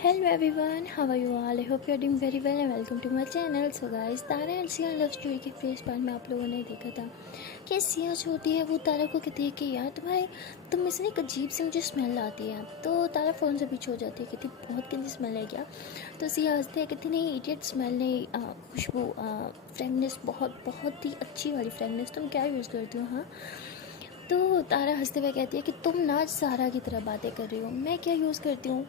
Hello everyone, how are you all? I hope you are doing very well and welcome to my channel. So guys, Tara and Siya love story के first part में आप लोगों ने देखा था कि सिया जो होती है वो तारा को कहती है कि यार तुम में से एक अजीब सी मुझे स्मेल आती है। तो तारा फ़ोन से पीछे हो जाती है, कहती बहुत गंदी स्मेल है क्या। तो सिया हंसती है, कहती नहीं इडियट, स्मेल नहीं, खुशबू, फ्रेगनेंस, बहुत बहुत ही अच्छी वाली फ्रेगनेंस। तुम क्या यूज़ करती हो? हाँ। तो तारा हंसते हुए कहती है कि तुम ना सारा की तरह बातें कर रही हो, मैं क्या यूज़ करती हूँ।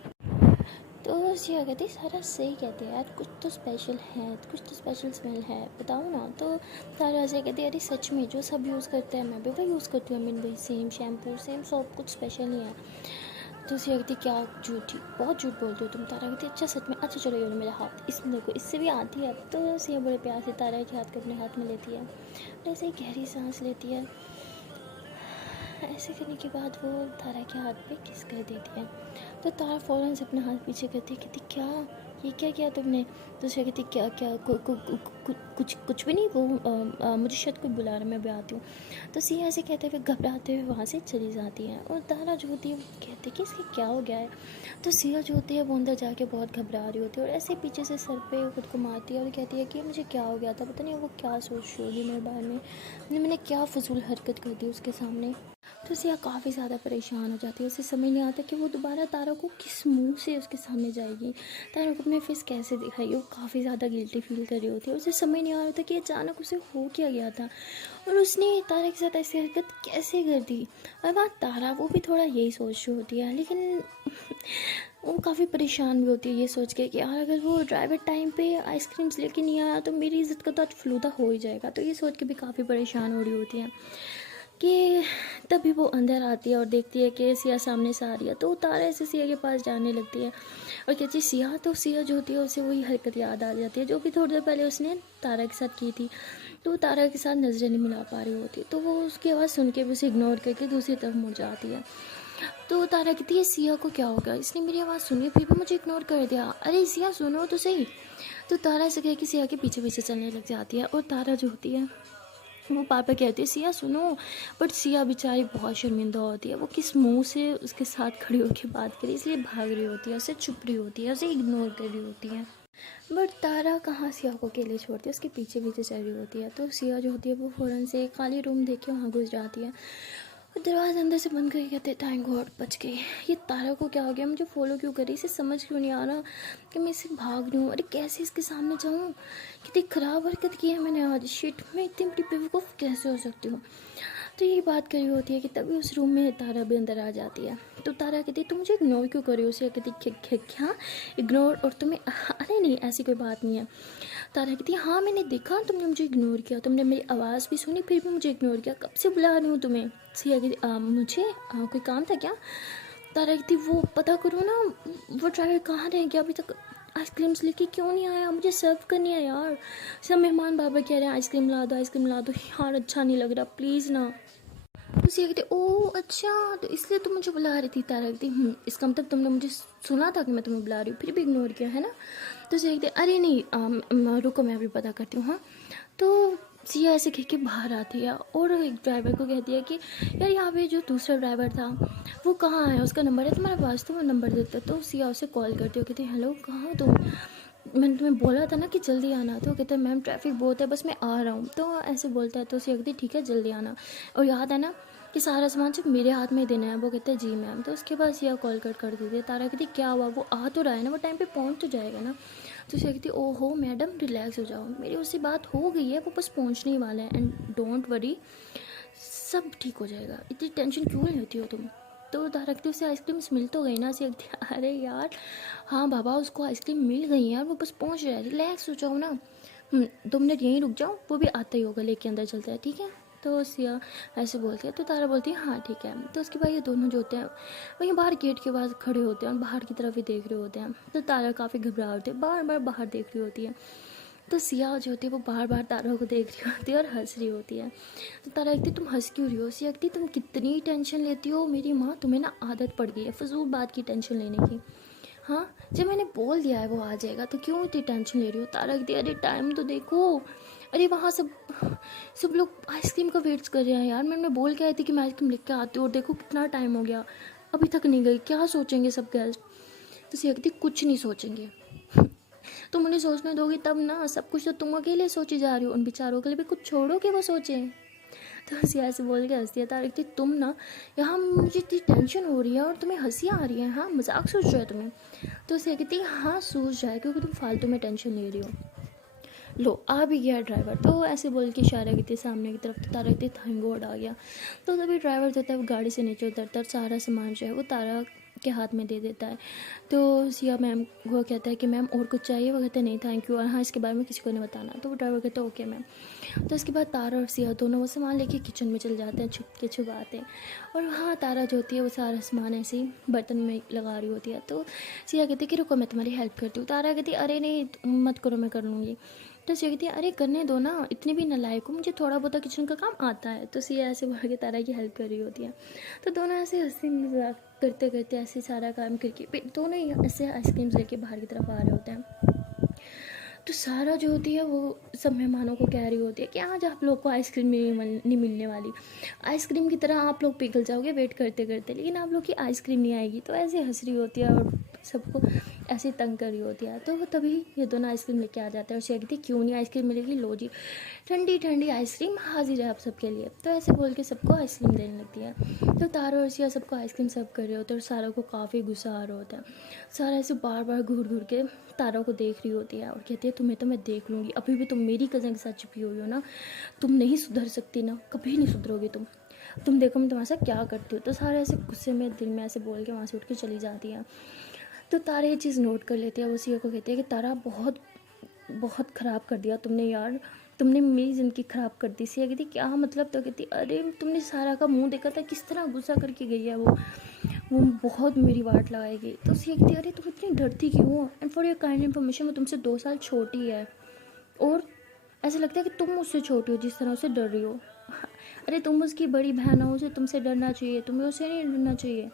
तो सिया कहती सारा सही कहते हैं यार, कुछ तो स्पेशल है, कुछ तो स्पेशल स्मेल है, बताओ ना। तो सारा ऐसे कहती है अरे सच में जो सब यूज़ करते हैं मैं भी वही यूज़ करती हूँ, वही सेम शैम्पू सेम सोप, कुछ स्पेशल नहीं है। तो सिया कहती क्या झूठी, बहुत झूठ बोलते हो तुम। तारा कहती अच्छा सच में, अच्छा चलो ये लो मेरा हाथ, इसमें देखो इससे भी आती है। तो सिया बड़े प्यार से तारा के हाथ को अपने हाथ में लेती है, ऐसे ही गहरी सांस लेती है। ऐसे करने के बाद वो तारा के हाथ पे किस कर देती है। तो तारा फ़ौरन से अपना हाथ पीछे करती है, कहती क्या ये क्या किया तुमने। तो उसे कहती क्या क्या कुछ भी नहीं, वो मुझे शायद कोई बुला रहा, मैं भी आती हूँ। तो सिया ऐसे कहते हुए घबराते हुए वहाँ से चली जाती है और तारा जो होती है वो कहती है कि इसके क्या हो गया है। तो सिया जो होती है वो अंदर जाके बहुत घबरा रही होती है और ऐसे पीछे से सर पे खुद को मारती है और कहती है कि मुझे क्या हो गया था, पता नहीं वो क्या सोच रही होगी मेरे बारे में, मैंने क्या फजूल हरकत कर दी उसके सामने। तो सिया काफ़ी ज़्यादा परेशान हो जाती है, उसे समझ नहीं आता कि वो दोबारा तारा को किस मुंह से उसके सामने जाएगी, तारा को अपने फेस कैसे दिखाएगी। वो काफ़ी ज़्यादा गिल्टी फील कर रही होती है, उसे समझ नहीं आ रहा था कि अचानक उसे हो क्या गया था और उसने तारा के साथ ऐसी हरकत कैसे कर दी। और वहाँ तारा वो भी थोड़ा यही सोच रही होती है, लेकिन वो काफ़ी परेशान भी होती है ये सोच के कि यार अगर वो ड्राइवर टाइम पे आइसक्रीम्स लेके नहीं आया तो मेरी इज़्ज़त का तो आज फलूदा हो ही जाएगा। तो ये सोच के भी काफ़ी परेशान हो रही होती है कि तभी वो अंदर आती है और देखती है कि सिया सामने से आ रही है। तो तारा ऐसे सिया के पास जाने लगती है और कहती है सिया। तो सिया जो होती है उसे वही हरकत याद आ जाती है जो कि थोड़ी देर पहले उसने तारा के साथ की थी। तो तारा के साथ नज़रें नहीं मिला पा रही होती, तो वो उसकी आवाज़ सुन के भी उसे इग्नोर करके दूसरी तरफ मुड़ जाती है। तो तारा कहती है सिया को क्या हो गया, इसने मेरी आवाज़ सुनी फिर भी मुझे इग्नोर कर दिया, अरे सिया सुनो तो सही। तो तारा ऐसे कह के सिया के पीछे पीछे चलने लग जाती है और तारा जो होती है वो पापा कहते हैं सिया सुनो। बट सिया बेचारी बहुत शर्मिंदा होती है, वो किस मुंह से उसके साथ खड़ी होकर बात करी, इसलिए भाग रही होती है, उसे छुप रही होती है, उसे इग्नोर कर रही होती है। बट तारा कहाँ सिया को अकेले छोड़ती है, उसके पीछे पीछे चल रही होती है। तो सिया जो होती है वो फ़ौरन से खाली रूम देख के वहाँ घुस जाती है और दरवाज़ा अंदर से बंद करके कहते थैंक गॉड बच गई। ये तारा को क्या हो गया, मुझे फॉलो क्यों करी, इसे समझ क्यों नहीं आ रहा कि मैं इसे भाग रही हूँ, अरे कैसे इसके सामने जाऊँ, कितनी ख़राब हरकत की है मैंने आज, शिट मैं इतनी बड़ी बेवकूफ़ कैसे हो सकती हूँ। तो यही बात करी होती है कि तभी उस रूम में तारा भी अंदर आ जाती है। तो तारा कहती है तुम मुझे इग्नोर क्यों कर रही हो। उसे कहती क्या इग्नोर, और तुम्हें, अरे नहीं ऐसी कोई बात नहीं है। तारा कहती है हाँ मैंने देखा तुमने मुझे इग्नोर किया, तुमने मेरी आवाज़ भी सुनी फिर भी मुझे इग्नोर किया, कब से बुला रही हूँ तुम्हें। सिया कहती मुझे कोई काम था क्या। तारा कहती वो पता करो ना, वो ड्राइवर कहाँ रह गया, अभी तक आइसक्रीम्स लेके क्यों नहीं आया, मुझे सर्व करनी है यार। सब मेहमान बाबा कह रहे हैं आइसक्रीम ला दो आइसक्रीम ला दो यार, अच्छा नहीं लग रहा प्लीज़ ना। तो सिया कहती ओह अच्छा तो इसलिए तुम मुझे बुला रही थी। तारा कहती इसका मतलब तुमने मुझे सुना था कि मैं तुम्हें बुला रही हूँ फिर भी इग्नोर किया है ना। तो सिया कहती अरे नहीं रुको मैं अभी पता करती हूँ। हाँ। तो सिया ऐसे कह के बाहर आती है और एक ड्राइवर को कहती है कि यार यहाँ पे जो दूसरा ड्राइवर था वो कहाँ है, उसका नंबर है तुम्हारे पास, तो वो नंबर देता। तो सिया उसे कॉल करती है, कहती है हेलो कहाँ हो तुम, मैंने तुम्हें बोला था ना कि जल्दी आना। तो कहते हैं मैम ट्रैफिक बहुत है बस मैं आ रहा हूँ। तो ऐसे बोलता है तो सिया कहती ठीक है जल्दी आना और याद है ना कि सारा सामान सिर्फ मेरे हाथ में ही देना है। वो कहते हैं जी मैम। तो उसके बाद सिया कॉल कट कर देती है। तारा कहती क्या हुआ, वो आ तो रहा है ना, वो टाइम पे पहुंच तो जाएगा ना। तो सिया कहती ओहो मैडम रिलैक्स हो जाओ, मेरी उससे बात हो गई है, वो बस पहुंचने ही वाला है एंड डोंट वरी सब ठीक हो जाएगा, इतनी टेंशन क्यों लेती हो तुम। तो तारा कहती उसे आइसक्रीम्स मिल तो गई ना। सिया कहती अरे यार हाँ बाबा उसको आइसक्रीम मिल गई यार, वो बस पहुंच रहा है, रिलैक्स हो जाओ ना। 2 मिनट यहीं रुक जाओ, वो भी आता ही होगा लेके अंदर चलता है ठीक है। तो सिया ऐसे बोलती है तो तारा बोलती है हाँ ठीक है। तो उसके बाद ये दोनों जो होते हैं वहीं बाहर गेट के पास खड़े होते हैं और बाहर की तरफ ही देख रहे होते हैं। तो तारा काफ़ी घबरा होती है, बार बार बाहर देख रही होती है। तो सिया जो होती है वो बार बार तारा को देख रही होती है और हंस रही होती है। तो तारा कहती तुम हंस क्यों रही हो। सिया कहती तुम कितनी टेंशन लेती हो, मेरी माँ तुम्हें ना आदत पड़ गई है फजूल बात की टेंशन लेने की। हाँ जब मैंने बोल दिया है वो आ जाएगा तो क्यों इतनी टेंशन ले रही हो। तारा कहती अरे टाइम तो देखो, अरे वहाँ सब सब लोग आइसक्रीम का वेट्स कर रहे हैं यार, मैं बोल के आई थी कि मैं आइसक्रीम लेके आती हूँ और देखो कितना टाइम हो गया अभी तक नहीं गई, क्या सोचेंगे सब गेस्ट। तो सिया कहती कुछ नहीं सोचेंगे। तुम उन्हें सोचने दोगी तब ना, सब कुछ तो तुम अकेले सोची जा रही हो, उन बेचारों के लिए भी कुछ छोड़ो कि वो सोचें। तो सिया से बोल के हंसती है। तारा कहती तुम ना, यहाँ मुझे इतनी टेंशन हो रही है और तुम्हें हंसी आ रही है, हाँ मजाक सूझ रहा है तुम्हें। तो सिया कहती हाँ सूझ जाए, क्योंकि तुम फालतू में टेंशन ले रही हो। लो आ भी गया ड्राइवर। तो ऐसे बोल के इशारा की थी सामने की तरफ। तो तारा कहती थैंक गॉड आ गया। तो तभी ड्राइवर जो था वो गाड़ी से नीचे उतरता और सारा सामान जो है वो तारा के हाथ में दे देता है। तो सिया मैम वो कहता है कि मैम और कुछ चाहिए, वो कहते हैं नहीं थैंक यू, और हाँ इसके बारे में किसी को नहीं बताना। तो वो ड्राइवर कहता है ओके मैम। तो इसके बाद तारा और सिया दोनों वो सामान लेके किचन में चले जाते हैं, छुप के छुपाते हैं। और वहाँ तारा जो होती है वो सारा सामान ऐसे ही बर्तन में लगा रही होती है। तो सिया कहती है कि रुको मैं तुम्हारी हेल्प करती हूँ। तारा कहती है अरे नहीं मत करो, मैं कर लूँगी। तो सिया कहती है अरे करने दो ना, इतनी भी नालायक हो, मुझे थोड़ा बहुत किचन का काम आता है। तो सिया ऐसे बोल के तारा की हेल्प कर रही होती है। तो दोनों ऐसे हंसी मजाक करते करते ऐसे सारा काम करके फिर दोनों ही ऐसे आइसक्रीम्स लेके बाहर की तरफ आ रहे होते हैं। तो सारा जो होती है वो सब मेहमानों को कह रही होती है कि आज आप लोग को आइसक्रीम नहीं मिलने वाली, आइसक्रीम की तरह आप लोग पिघल जाओगे वेट करते करते, लेकिन आप लोग की आइसक्रीम नहीं आएगी। तो ऐसे हंस रही होती है और सबको ऐसे तंग कर रही होती है। तो तभी ये दोनों आइसक्रीम लेके आ जाते हैं और शेख कहती क्यों नहीं आइसक्रीम मिलेगी, लो जी ठंडी ठंडी आइसक्रीम हाजिर है आप सबके लिए। तो ऐसे बोल के सबको आइसक्रीम देने लगती है। तो तारा और सिया सबको आइसक्रीम सर्व कर रहे होते हैं और सारा को काफ़ी गुस्सा आ रहा होता है। सारा ऐसे बार बार घूर घूर के तारा को देख रही होती है और कहती है तुम्हें तो मैं देख लूँगी, अभी भी तुम मेरी कज़न के साथ छिपी हुई हो ना, तुम नहीं सुधर सकती ना, कभी नहीं सुधरोगी तुम देखो मैं तुम्हारे साथ क्या करती हूँ। तो सारे ऐसे गुस्से में दिल में ऐसे बोल के वहाँ से उठ के चली जाती है। तो तारा ये चीज़ नोट कर लेती है। वो सिया को कहती है कि तारा बहुत बहुत ख़राब कर दिया तुमने यार, तुमने मेरी ज़िंदगी ख़राब कर दी। सिया कहती क्या मतलब। तो कहती अरे तुमने सारा का मुंह देखा था किस तरह गुस्सा करके गई है वो बहुत मेरी वाट लगाएगी। तो सिया कहती अरे तुम इतनी डरती क्यों हो, and for your kind information वो तुमसे 2 साल छोटी है और ऐसा लगता है कि तुम मुझसे छोटी हो जिस तरह उसे डर रही हो। अरे तुम उसकी बड़ी बहन हो, उसे तुमसे डरना चाहिए, तुम्हें उसे नहीं डरना चाहिए।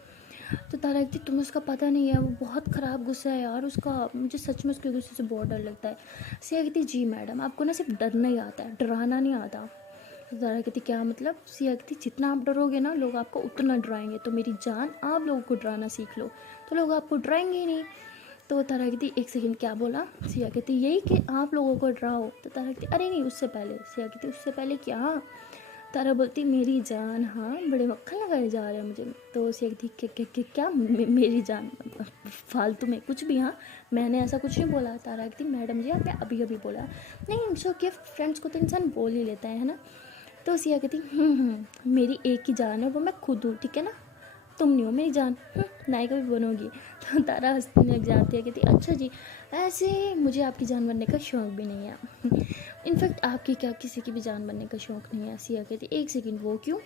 तो तारा कहती तुम्हें उसका पता नहीं है, वो बहुत ख़राब गुस्सा है यार उसका, मुझे सच में उसके गुस्से से बहुत डर लगता है। सिया कहती जी मैडम आपको ना सिर्फ डरना ही आता है, डराना नहीं आता। तो तारा कहती क्या मतलब। सिया कहती जितना आप डरोगे ना लोग आपको उतना डराएंगे, तो मेरी जान आप लोगों को डराना सीख लो तो लोग आपको डराएंगे ही नहीं। तो तारा कहती एक सेकंड क्या बोला। सिया कहती यही कि आप लोगों को डराओ। तो तारा कहती अरे नहीं उससे पहले। सिया कहती उससे पहले क्या। तारा बोलती मेरी जान, हाँ बड़े मक्खन लगाए जा रहे हैं मुझे। तो सिया कहती क्या मेरी जान, फालतू में कुछ भी, हाँ मैंने ऐसा कुछ नहीं बोला। तारा कहती मैडम जी आपने अभी अभी बोला। नहीं सो के फ्रेंड्स को तो इंसान बोल ही लेता है ना। तो सिया कहती मेरी एक ही जान है वो मैं खुद हूँ, ठीक है ना, तुम नहीं हो मेरी जान, ना ही कभी बनोगी। तो तारा हंसने लग जाती है, कहती अच्छा जी ऐसे मुझे आपकी जान बनने का शौक़ भी नहीं है, इनफैक्ट आपकी क्या किसी की भी जान बनने का शौक़ नहीं है। सिया कहती एक सेकंड वो क्यों।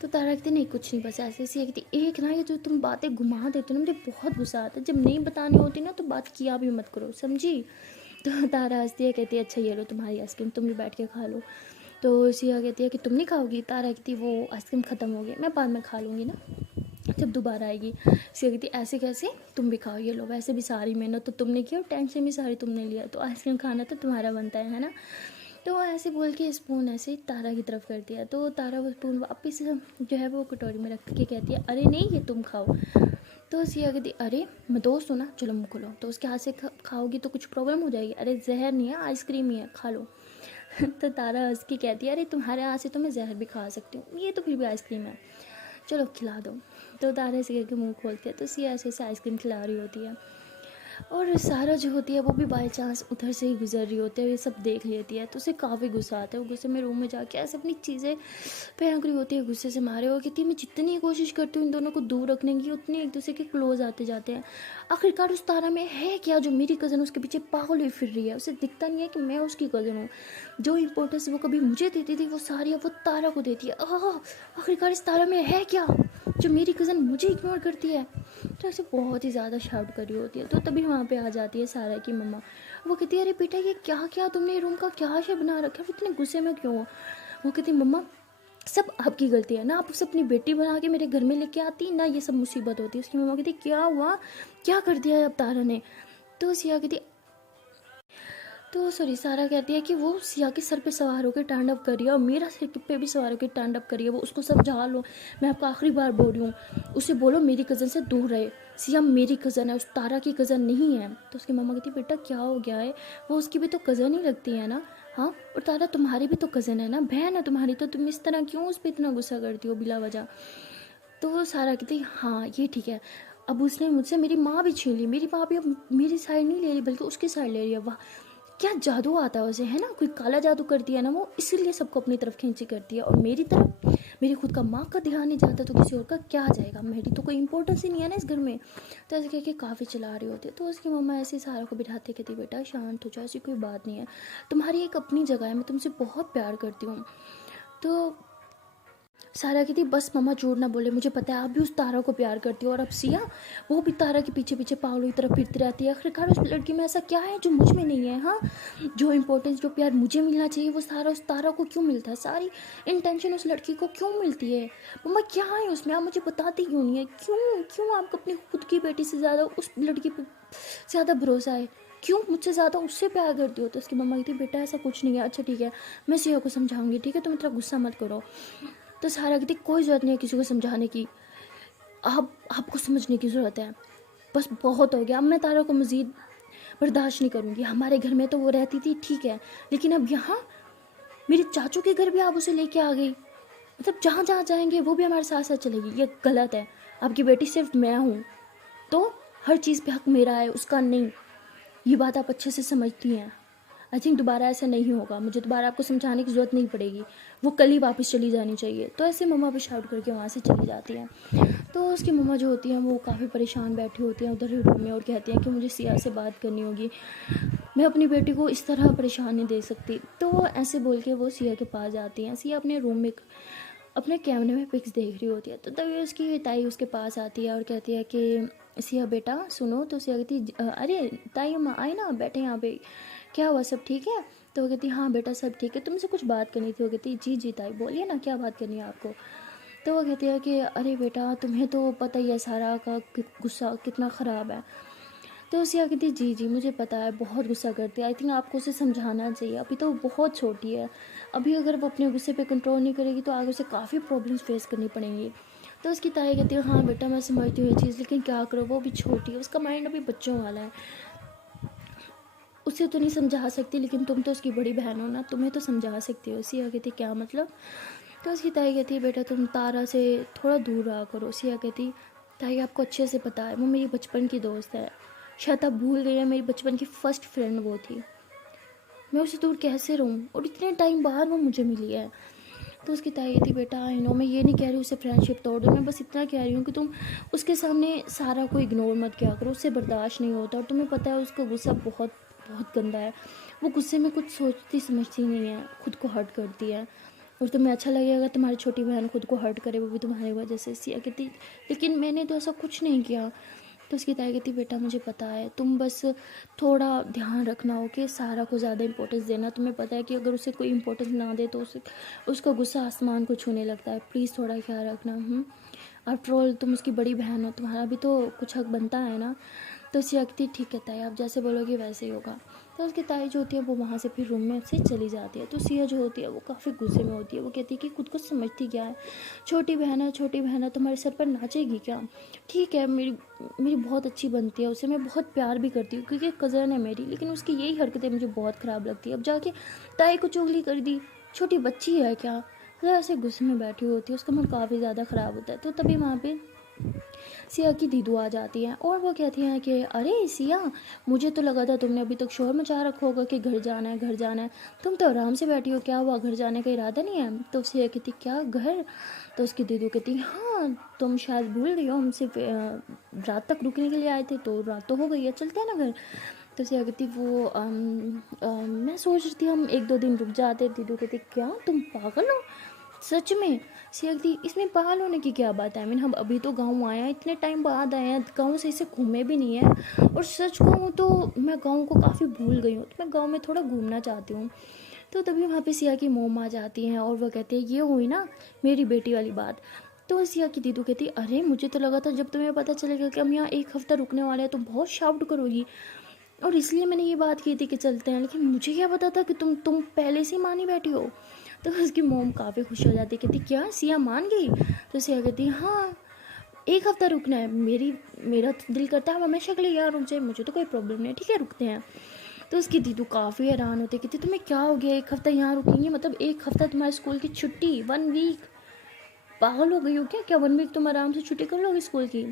तो तारा कहती नहीं कुछ नहीं बस ऐसे। सिया कहती एक ना ये जो तुम बातें घुमा देते हो ना मुझे बहुत गुस्सा आता है, जब नहीं बतानी होती ना तो बात किया भी मत करो समझी। तो तारा हंसती है कहती है अच्छा ये लो तुम्हारी आइसक्रीम, तुम भी बैठ के खा लो। तो सिया कहती है कि तुम नहीं खाओगी। तारा कहती वो आइसक्रीम ख़त्म हो गई, मैं बाद में खा लूँगी ना जब दोबारा आएगी। सिया कहती ऐसे कैसे, तुम भी खाओ ये लो, वैसे भी सारी मेहनत तो तुमने की और टेंशन भी सारी तुमने लिया, तो आइसक्रीम खाना तो तुम्हारा बनता है ना। तो ऐसे बोल के स्पून ऐसे तारा की तरफ कर दिया। तो तारा वो स्पून वापस जो है वो कटोरी में रख के कहती है अरे नहीं ये तुम खाओ। तो सिया कहती अरे मैं दोस्त हूँ ना, चलो मुँह खोलो। तो उसके हाथ से खाओगी तो कुछ प्रॉब्लम हो जाएगी। अरे जहर नहीं है आइसक्रीम ही है, खा लो। तो तारा हंस के कहती है अरे तुम्हारे हाथ से तो मैं जहर भी खा सकती हूँ, ये तो फिर भी आइसक्रीम है, चलो खिला दो। तो तारा ऐसे करके मुँह खोलती है। तो सिया ऐसे आइसक्रीम खिला रही होती है और सारा जो होती है वो भी बाई चांस उधर से ही गुजर रही होती है, ये सब देख लेती है। तो उसे काफ़ी गुस्सा आता है। वो गुस्से में रूम में जाके ऐसे अपनी चीज़ें फेंक रही होती है गुस्से से मारे, और कहती है मैं जितनी कोशिश करती हूँ इन दोनों को दूर रखने की उतनी एक दूसरे के क्लोज आते जाते हैं। आखिरकार उस तारा में है क्या जो मेरी कज़न उसके पीछे पागल हुई फिर रही है, उसे दिखता नहीं है कि मैं उसकी कज़न हूँ। जो इंपॉर्टेंस वो कभी मुझे देती थी वो सारी अब वो तारा को देती है। आखिरकार इस तारा में है क्या जो मेरी कज़न मुझे इग्नोर करती है। तो ऐसे बहुत ही ज़्यादा शाउट कर रही होती है। तो तभी वहाँ पे आ जाती है सारा की मम्मा। वो कहती है अरे बेटा ये क्या क्या तुमने रूम का क्या शे बना रखा है, इतने गुस्से में क्यों हो। वो कहती मम्मा सब आपकी गलती है ना, आप उसे अपनी बेटी बना के मेरे घर में लेके आती ना, ये सब मुसीबत होती है। उसकी मम्मा कहती क्या हुआ, क्या कर दिया है अब तारा ने। तो सिया कहती तो सॉरी, सारा कहती है कि वो सिया के सर पे सवार होकर स्टैंड अप कर रही है और मेरा सिर पे भी सवार होकर स्टैंड अप कर रही है। वो उसको समझा लो, मैं आपको आखिरी बार बोल रही हूँ, उसे बोलो मेरी कज़न से दूर रहे। सिया मेरी कज़न है, उस तारा की कज़न नहीं है। तो उसकी मम्मा कहती बेटा क्या हो गया है, वो उसकी भी तो कज़न ही लगती है ना। हाँ, और तारा तुम्हारी भी तो कज़न है ना, बहन है तुम्हारी, तो तुम इस तरह क्यों उस पर इतना गुस्सा करती हो बिला वजह। तो वो सारा कहती हाँ ये ठीक है, अब उसने मुझसे मेरी माँ भी छीन ली, मेरी माँ भी अब मेरी साइड नहीं ले रही बल्कि उसकी साइड ले रही है। वाह क्या जादू आता है उसे, है ना, कोई काला जादू करती है ना वो, इसीलिए सबको अपनी तरफ खींची करती है। और मेरी तरफ, मेरी खुद का माँ का ध्यान नहीं जाता तो किसी और का क्या जाएगा, मेरी तो कोई इंपॉर्टेंस ही नहीं है ना इस घर में। तो ऐसे कह के काफ़ी चला रही होती है। तो उसकी मम्मा ऐसे सारा को बिठाते कहती बेटा शांत हो जाओ, ऐसी कोई बात नहीं है, तुम्हारी एक अपनी जगह है, मैं तुमसे बहुत प्यार करती हूँ। तो सारा कहती बस मम्मा झूठ ना बोले, मुझे पता है आप भी उस तारा को प्यार करती हो, और अब सिया वो भी तारा के पीछे पीछे पागलों की तरफ फिरती रहती है। आखिरकार उस लड़की में ऐसा क्या है जो मुझ में नहीं है। हाँ, जो इंपॉर्टेंस जो प्यार मुझे मिलना चाहिए वो सारा उस तारा को क्यों मिलता है, सारी इंटेंशन उस लड़की को क्यों मिलती है। मम्मा क्या है उसमें, आप मुझे बताती क्यों नहीं है, क्यों क्यों आपको अपनी खुद की बेटी से ज़्यादा उस लड़की पर ज़्यादा भरोसा है, क्यों मुझसे ज़्यादा उससे प्यार करती हो। तो उसकी मम्मा कहती बेटा ऐसा कुछ नहीं है, अच्छा ठीक है मैं सिया को समझाऊंगी, ठीक है तुम इतना गुस्सा मत करो। तो सारा कहती कोई ज़रूरत नहीं है किसी को समझाने की, आपको समझने की ज़रूरत है, बस बहुत हो गया, अब मैं तारा को मज़ीद बर्दाश्त नहीं करूँगी। हमारे घर में तो वो रहती थी ठीक है, लेकिन अब यहाँ मेरे चाचू के घर भी आप उसे लेके आ गई, मतलब जहाँ जहाँ जाएंगे वो भी हमारे साथ साथ चलेगी, ये गलत है। आपकी बेटी सिर्फ मैं हूँ तो हर चीज़ पे हक मेरा है उसका नहीं, ये बात आप अच्छे से समझती हैं। आई थिंक दोबारा ऐसा नहीं होगा, मुझे दोबारा आपको समझाने की ज़रूरत नहीं पड़ेगी, वो कल ही वापस चली जानी चाहिए। तो ऐसे मम्मा भी शाउट करके वहाँ से चली जाती हैं। तो उसकी मम्मा जो होती हैं वो काफ़ी परेशान बैठी होती हैं उधर ही रूम में और कहती हैं कि मुझे सिया से बात करनी होगी, मैं अपनी बेटी को इस तरह परेशान नहीं दे सकती। तो ऐसे बोल के वो सिया के पास जाती हैं। सिया अपने रूम में अपने कैमरे में पिक्स देख रही होती है। तो तभी उसकी ताई उसके पास आती है और कहती है कि सिया बेटा सुनो। तो सिया कहती अरे ताई अम्मा आए ना, बैठे यहाँ पे, क्या हुआ सब ठीक है। तो वो कहती हाँ बेटा सब ठीक है, तुमसे कुछ बात करनी थी। वो कहती जी जी ताई बोलिए ना, क्या बात करनी है आपको। तो वो कहती है कि अरे बेटा तुम्हें तो पता ही है सारा का गुस्सा कितना ख़राब है। तो सिया कहती जी जी मुझे पता है बहुत गुस्सा करती है, आई थिंक आपको उसे समझाना चाहिए, अभी तो वो बहुत छोटी है, अभी अगर वो अपने गुस्से पे कंट्रोल नहीं करेगी तो आगे उसे काफ़ी प्रॉब्लम्स फेस करनी पड़ेंगी। तो उसकी ताई कहती है हाँ बेटा मैं समझती हूँ ये चीज़, लेकिन क्या करो वो भी छोटी है, उसका माइंड अभी बच्चों वाला है, उसे तो नहीं समझा सकती, लेकिन तुम तो उसकी बड़ी बहन हो ना, तुम्हें तो समझा सकती हो। सिया कहती क्या मतलब। तो उसकी ताई कहती है बेटा तुम तारा से थोड़ा दूर रहा करो। सिया कहती ताई आपको अच्छे से पता है वो मेरी बचपन की दोस्त है, शायद आप भूल गई है, मेरी बचपन की फ़र्स्ट फ्रेंड वो थी, मैं उससे दूर कैसे रहूँ, और इतने टाइम बाद वो मुझे मिली है। तो उसकी ताई कहती बेटा आई नो मैं ये नहीं कह रही उससे फ्रेंडशिप तोड़ दो, मैं बस इतना कह रही हूँ कि तुम उसके सामने सारा को इग्नोर मत किया करो, उससे बर्दाश्त नहीं होता, और तुम्हें पता है उसका गुस्सा बहुत बहुत गंदा है, वो गुस्से में कुछ सोचती समझती नहीं है, खुद को हर्ट करती है, और तुम्हें अच्छा लगेगा तुम्हारी छोटी बहन खुद को हर्ट करे, वो भी तुम्हारी वजह से। सिया कहती लेकिन मैंने तो ऐसा कुछ नहीं किया। तो उसकी ताई कहती बेटा मुझे पता है, तुम बस थोड़ा ध्यान रखना हो कि सारा को ज़्यादा इंपॉर्टेंस देना, तुम्हें पता है कि अगर उसे कोई इंपॉर्टेंस ना दे तो उसे उसका गुस्सा आसमान को छूने लगता है, प्लीज़ थोड़ा ख्याल रखना। आफ्टर ऑल तुम उसकी बड़ी बहन हो, तुम्हारा भी तो कुछ हक बनता है ना। तो सिया कहती ठीक है ताई आप जैसे बोलोगे वैसे ही होगा। तो उसकी ताई जो होती है वो वहाँ से फिर रूम में से चली जाती है। तो सिया जो होती है वो काफ़ी गुस्से में होती है, वो कहती है कि खुद को समझती क्या है, छोटी बहन है तुम्हारे सर पर नाचेगी क्या। ठीक है मेरी मेरी बहुत अच्छी बनती है उसे, मैं बहुत प्यार भी करती हूँ क्योंकि कज़न है मेरी, लेकिन उसकी यही हरकतें मुझे बहुत ख़राब लगती है। अब जाके ताई को चुगली कर दी, छोटी बच्ची है क्या, मतलब ऐसे गुस्से में बैठी होती है, उसका मन काफ़ी ज़्यादा ख़राब होता है। तो तभी वहाँ पे सिया की दीदू आ जाती हैं और वो कहती हैं कि अरे सिया मुझे तो लगा था तुमने अभी तक शोर मचा रखा होगा कि घर जाना है घर जाना है, तुम तो आराम से बैठी हो, क्या हुआ घर जाने का इरादा नहीं है। तो सिया कहती क्या घर। तो उसकी दीदू कहती हाँ तुम शायद भूल गई हो, हमसे रात तक रुकने के लिए आए थे, तो रात तो हो गई है चलते हैं ना घर। तो सिया कहती वो मैं सोच रही थी हम एक दो दिन रुक जाते। दीदू कहती क्या तुम पागल हो सच में। सिया कहती इसमें पागल होने की क्या बात है, हम अभी तो गांव आए हैं, इतने टाइम बाद आए हैं, गांव सही से घूमे भी नहीं है, और सच कहूँ तो मैं गांव को काफ़ी भूल गई हूँ, तो मैं गांव में थोड़ा घूमना चाहती हूँ। तो तभी वहाँ पे सिया की मोम आ जाती हैं और वह कहती है ये हुई ना मेरी बेटी वाली बात। तो सिया की दीदू कहती अरे मुझे तो लगा था जब तुम्हें पता चलेगा कि हम यहाँ एक हफ़्ता रुकने वाले हैं तो बहुत शाउट करोगी, और इसलिए मैंने ये बात की थी कि चलते हैं, लेकिन मुझे क्या पता था कि तुम पहले से ही मानी बैठी हो। तो उसकी मोम काफ़ी खुश हो जाती, कहती क्या सिया मान गई? तो सिया कहती हाँ, एक हफ़्ता रुकना है। मेरा तो दिल करता है हम हमेशा के लिए यहाँ रुक जाए, मुझे तो कोई प्रॉब्लम नहीं है, ठीक है रुकते हैं। तो उसकी दीदू काफ़ी हैरान होती, कहती तुम्हें क्या हो गया, एक हफ़्ता यहाँ रुकेंगे, मतलब एक हफ़्ता तुम्हारे स्कूल की छुट्टी, 1 वीक, पागल हो गई हो क्या? क्या 1 वीक तुम आराम से छुट्टी कर लोगे स्कूल की?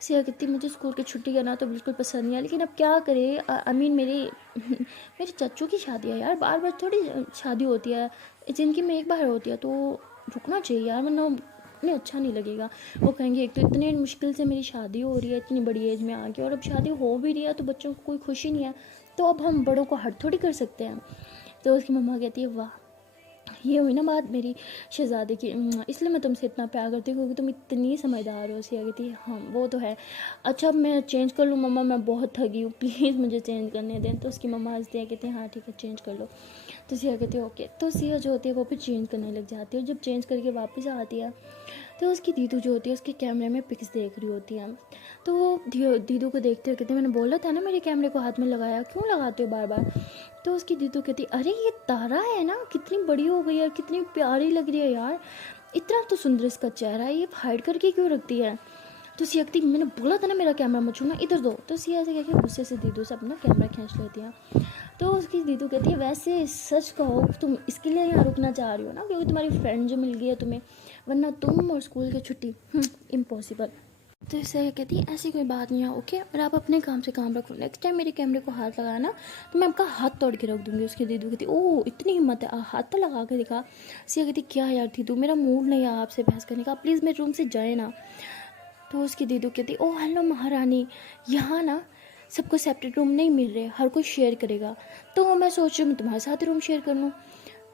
सिया कहती मुझे स्कूल की छुट्टी करना तो बिल्कुल पसंद नहीं है, लेकिन अब क्या करें, आई मीन मेरे मेरे चच्चू की शादी है यार, बार बार थोड़ी शादी होती है, ज़िंदगी में एक बार होती है, तो रुकना चाहिए यार, वरना उन्हें अच्छा नहीं लगेगा। वो कहेंगे एक तो इतने मुश्किल से मेरी शादी हो रही है, इतनी बड़ी एज में आके, और अब शादी हो भी रही है तो बच्चों को कोई खुशी नहीं है, तो अब हम बड़ों को हट थोड़ी कर सकते हैं। तो उसकी मम्मा कहती है वाह, ये हुई ना बात मेरी शहज़ादे की, इसलिए मैं तुमसे इतना प्यार करती हूँ क्योंकि तुम इतनी समझदार हो। सिया कहती है हाँ वो तो है, अच्छा अब मैं चेंज कर लूँ मम्मा, मैं बहुत थकी हूँ, प्लीज़ मुझे चेंज करने दें। तो उसकी मम्मा हंसती है, कहती है हाँ ठीक है चेंज कर लो। तो सिया कहती है ओके। तो सिया जो होती है वो फिर चेंज करने लग जाती है, और जब चेंज करके वापस आती है तो उसकी दीदू जो होती है उसके कैमरे में पिक्स देख रही होती है। तो वो दीदू को देखते हुए कहते मैंने बोला था ना मेरे कैमरे को हाथ में लगाया, क्यों लगाते हो बार बार? तो उसकी दीदू कहती अरे ये तारा है ना, कितनी बड़ी हो गई है, कितनी प्यारी लग रही है यार, इतना तो सुंदर इसका चेहरा है, ये हाइड करके क्यों रखती है? तो सिया कहती मैंने बोला था ना मेरा कैमरा मत छूना, इधर दो। तो सिया ऐसे कह के गुस्से से दीदू से अपना कैमरा खींच लेती है। तो उसकी दीदू कहती है वैसे सच कहो तुम इसके लिए यहाँ रुकना चाह रही हो ना, क्योंकि तुम्हारी फ्रेंड जो मिल गई है तुम्हें, वरना तुम और स्कूल की छुट्टी इम्पॉसिबल। तो इससे कहती है ऐसी कोई बात नहीं है ओके, और आप अपने काम से काम रखो, नेक्स्ट टाइम मेरे कैमरे को हाथ लगाना तो मैं आपका हाथ तोड़ के रख दूँगी। उसकी दीदू कहती ओह इतनी हिम्मत है, हाथ तो लगा के दिखा। सिया कहती क्या यार दीदू, मेरा मूड नहीं है आपसे बहस करने का, प्लीज़ मेरे रूम से जाए ना। तो उसकी दीदू कहती ओह हेलो महारानी, यहाँ ना सबको सेपरेट रूम नहीं मिल रहे, हर कोई शेयर करेगा, तो मैं सोच रही हूँ मैं तुम्हारे साथ रूम शेयर कर लूँ।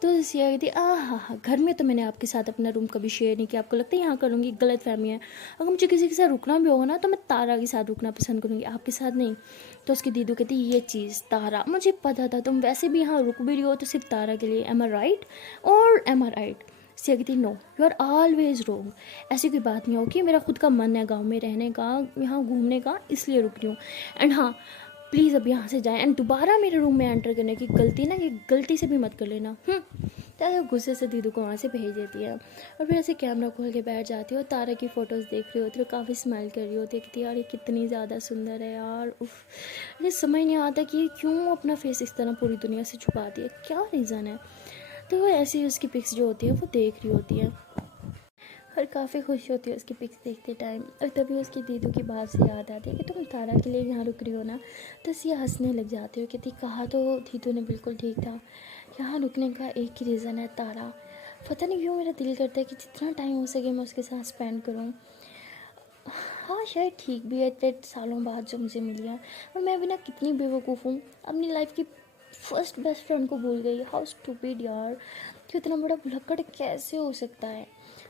तो सिया कहती हाँ, घर में तो मैंने आपके साथ अपना रूम कभी शेयर नहीं किया, आपको लगता है यहाँ करूँगी, गलत फहमी है। अगर मुझे किसी के साथ रुकना भी होगा ना तो मैं तारा के साथ रुकना पसंद करूँगी, आपके साथ नहीं। तो उसकी दीदू कहती ये चीज़ तारा, मुझे पता था तुम वैसे भी यहाँ रुक भी रही हो तो सिर्फ तारा के लिए, एम आई राइट और एम आई राइट? सिया कहती नो यू आर ऑलवेज रोंग, ऐसी कोई बात नहीं होगी, मेरा खुद का मन है गाँव में रहने का, यहाँ घूमने का, इसलिए रुक रही हूँ। एंड हाँ प्लीज़ अब यहाँ से जाएं, एंड दोबारा मेरे रूम में एंटर करने की गलती ना, ये गलती से भी मत कर लेना। तो गुस्से से दीदू को वहाँ से भेज देती है, और फिर ऐसे कैमरा खोल के बैठ जाती है और तारा की फ़ोटोज़ देख रही होती है, काफ़ी स्माइल कर रही होती है, कहती यार ये कितनी ज़्यादा सुंदर है यार, उफ। मुझे समझ नहीं आता कि ये क्यों अपना फेस इस तरह पूरी दुनिया से छुपाती है, क्या रीज़न है? तो वो ऐसे ही उसकी पिक्स जो होती है वो देख रही होती है और काफ़ी खुश होती है उसकी पिक्स देखते टाइम। और तभी उसकी दीदू की बात से याद आती है कि तुम तारा के लिए यहाँ रुक रही हो ना। तो सिया हंसने लग जाती हो, कहती कहा तो दीदू ने बिल्कुल ठीक था, यहाँ रुकने का एक ही रीज़न है तारा। पता नहीं क्यों मेरा दिल करता है कि जितना टाइम हो सके मैं उसके साथ स्पेंड करूँ। हाँ शायद ठीक भी है, इतने सालों बाद जो मुझे मिली है, और मैं भी ना कितनी बेवकूफ़ हूँ, अपनी लाइफ की फर्स्ट बेस्ट फ्रेंड को भूल गई। हाउ स्टूपिड यार, कि इतना बड़ा भुलक्कड़ कैसे हो सकता है?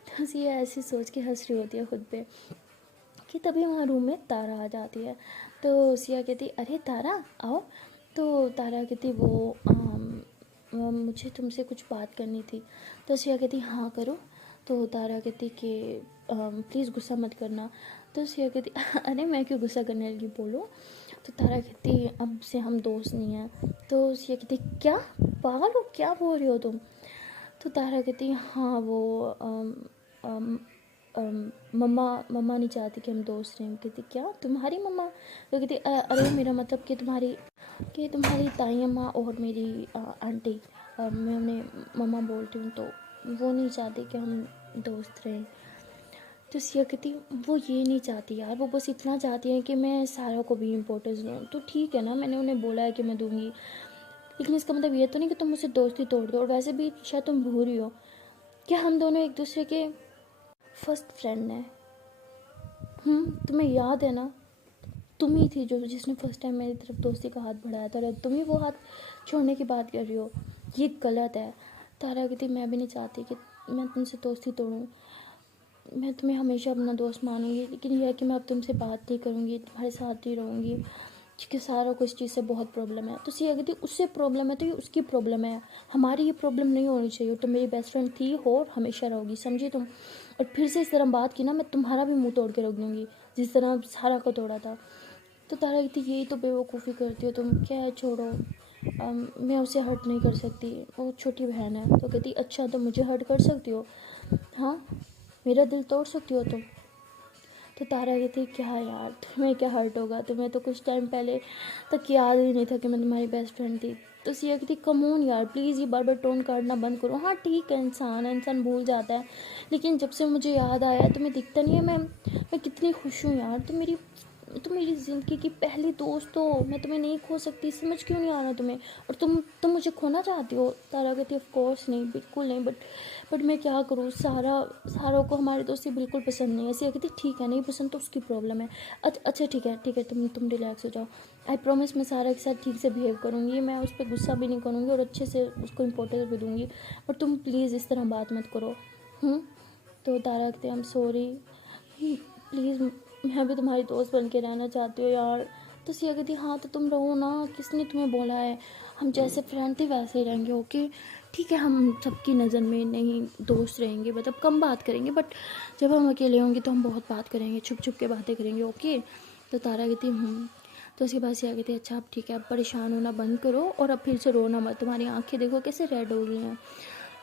तो ये ऐसी सोच के हंस रही होती है खुद पे कि तभी वहाँ रूम में तारा आ जाती है। तो सिया कहती अरे तारा आओ। तो तारा कहती वो मुझे तुमसे कुछ बात करनी थी। तो सिया कहती हाँ करो। तो तारा कहती कि प्लीज़ गुस्सा मत करना। तो सिया कहती अरे मैं क्यों गुस्सा करने लगी, बोलो। तो तारा कहती अब से हम दोस्त नहीं हैं। तो सिया कहती क्या पागल हो, क्या बोल रही हो तुम? तो तारा कहती हाँ वो मम्मा नहीं चाहती कि हम दोस्त रहें। कहती क्या तुम्हारी मम्मा? तो कहती अरे मेरा मतलब कि तुम्हारी ताई अम्मा और मेरी आंटी, मैं उन्हें मम्मा बोलती हूँ, तो वो नहीं चाहती कि हम दोस्त रहें। तो सिया कहती वो ये नहीं चाहती यार, वो बस इतना चाहती है कि मैं सारा को भी इम्पोर्टेंस दूँ। तो ठीक है ना, मैंने उन्हें बोला है कि मैं दूँगी, लेकिन इसका मतलब ये तो नहीं कि तुम मुझसे दोस्ती तोड़ दो। और वैसे भी शायद तुम भूल रही हो कि हम दोनों एक दूसरे के फर्स्ट फ्रेंड हैं। तुम्हें याद है ना, तुम ही थी जो जिसने फर्स्ट टाइम मेरी तरफ दोस्ती का हाथ बढ़ाया था, और तुम ही वो हाथ छोड़ने की बात कर रही हो, ये गलत है। तारा कहती मैं भी नहीं चाहती कि मैं तुमसे दोस्ती तोड़ूं, मैं तुम्हें हमेशा अपना दोस्त मानूंगी, लेकिन यह है कि मैं अब तुमसे बात नहीं करूँगी, तुम्हारे साथ ही रहूँगी, क्योंकि सारा को इस चीज़ से बहुत प्रॉब्लम है। तो सिया कहती उससे प्रॉब्लम है तो ये उसकी प्रॉब्लम है, हमारी ये प्रॉब्लम नहीं होनी चाहिए। तो मेरी बेस्ट फ्रेंड थी, हो और हमेशा रहोगी, समझी तुम? और फिर से इस तरह बात की ना, मैं तुम्हारा भी मुंह तोड़ के रख दूँगी, जिस तरह सारा को तोड़ा था। तो तारा कहती यही तो बेवकूफ़ी करती हो तुम, क्या है छोड़ो, मैं उसे हर्ट नहीं कर सकती, वो छोटी बहन है। तो कहती अच्छा तो मुझे हर्ट कर सकती हो, हाँ मेरा दिल तोड़ सकती हो तुम। तो तारा कहती क्या यार तुम्हें क्या हर्ट होगा, तुम्हें तो कुछ टाइम पहले तक याद ही नहीं था कि मैं तुम्हारी बेस्ट फ्रेंड थी। तो सिया कहती कम ऑन यार प्लीज़ ये बार बार टोन काटना बंद करो। हाँ ठीक है, इंसान भूल जाता है, लेकिन जब से मुझे याद आया तुम्हें दिखता नहीं है मैं कितनी खुश हूँ यार, तुम मेरी ज़िंदगी की पहली दोस्त हो, मैं तुम्हें नहीं खो सकती, समझ क्यों नहीं आ रहा तुम्हें, और तुम मुझे खोना चाहती हो। तारा कहती ऑफ कोर्स नहीं, बिल्कुल नहीं, बट मैं क्या करूँ, सारा को हमारी दोस्ती बिल्कुल पसंद नहीं है। ऐसे कहती ठीक है नहीं पसंद तो उसकी प्रॉब्लम है। अच्छा ठीक है, तुम रिलैक्स हो जाओ, आई प्रॉमिस मैं सारा के साथ ठीक से बिहेव करूँगी, मैं उस पर गुस्सा भी नहीं करूँगी और अच्छे से उसको इम्पोर्टेंस भी दूँगी, और तुम प्लीज़ इस तरह बात मत करो। तो तारा कहते आई एम सॉरी, प्लीज़ मैं भी तुम्हारी दोस्त बन के रहना चाहती हूँ यार। तो सिया कहती हाँ तो तुम रहो ना, किसने तुम्हें बोला है, हम जैसे फ्रेंड थे वैसे ही रहेंगे, ओके ठीक है, हम सबकी नज़र में नहीं दोस्त रहेंगे, मतलब कम बात करेंगे, बट जब हम अकेले होंगे तो हम बहुत बात करेंगे, छुप छुप के बातें करेंगे, ओके। तो तारा कहती तो उसके बाद सिया कहती अच्छा अब ठीक है, अब परेशान होना बंद करो और अब फिर से रोना मत, तुम्हारी आंखें देखो कैसे रेड हो गई हैं।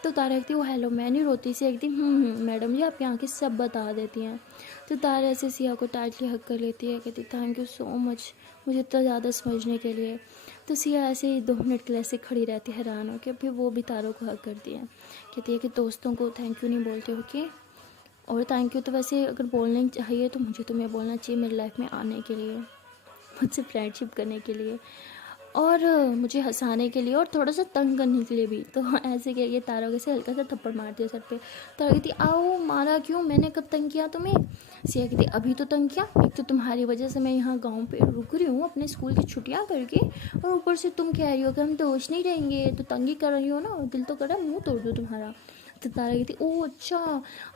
तो तारा कहती वो हेलो मैं नहीं रोती, सिया कहती मैडम जी आपकी आंखें सब बता देती हैं। तो तारा ऐसे सिया को टाइटली हक कर लेती है, कहती थैंक यू सो मच मुझे इतना ज़्यादा समझने के लिए। तो सिया ऐसे ही 2 मिनट के लिए ऐसे खड़ी रहती है हैरान होकर, फिर वो भी तारों को हक करती है, कहती है कि दोस्तों को थैंक यू नहीं बोलते हो कि, और थैंक यू तो वैसे अगर बोलना चाहिए तो मुझे तुम्हें बोलना चाहिए मेरी लाइफ में आने के लिए, मुझसे फ्रेंडशिप करने के लिए, और मुझे हंसाने के लिए और थोड़ा सा तंग करने के लिए भी। तो ऐसे कह के तारा से हल्का सा थप्पड़ मार दिया सर पे। तारा कहती आओ मारा क्यों, मैंने कब तंग किया तुम्हें। सिया कहती अभी तो तंग किया, एक तो तुम्हारी वजह से मैं यहाँ गांव पे रुक रही हूँ अपने स्कूल की छुट्टियाँ करके, और ऊपर से तुम कह रही हो कि हम दोस्त नहीं रहेंगे, तो तंग ही कर रही हो ना, दिल तो कर रहा है मुँह तोड़ दो तुम्हारा। तो तारा कहती ओह अच्छा,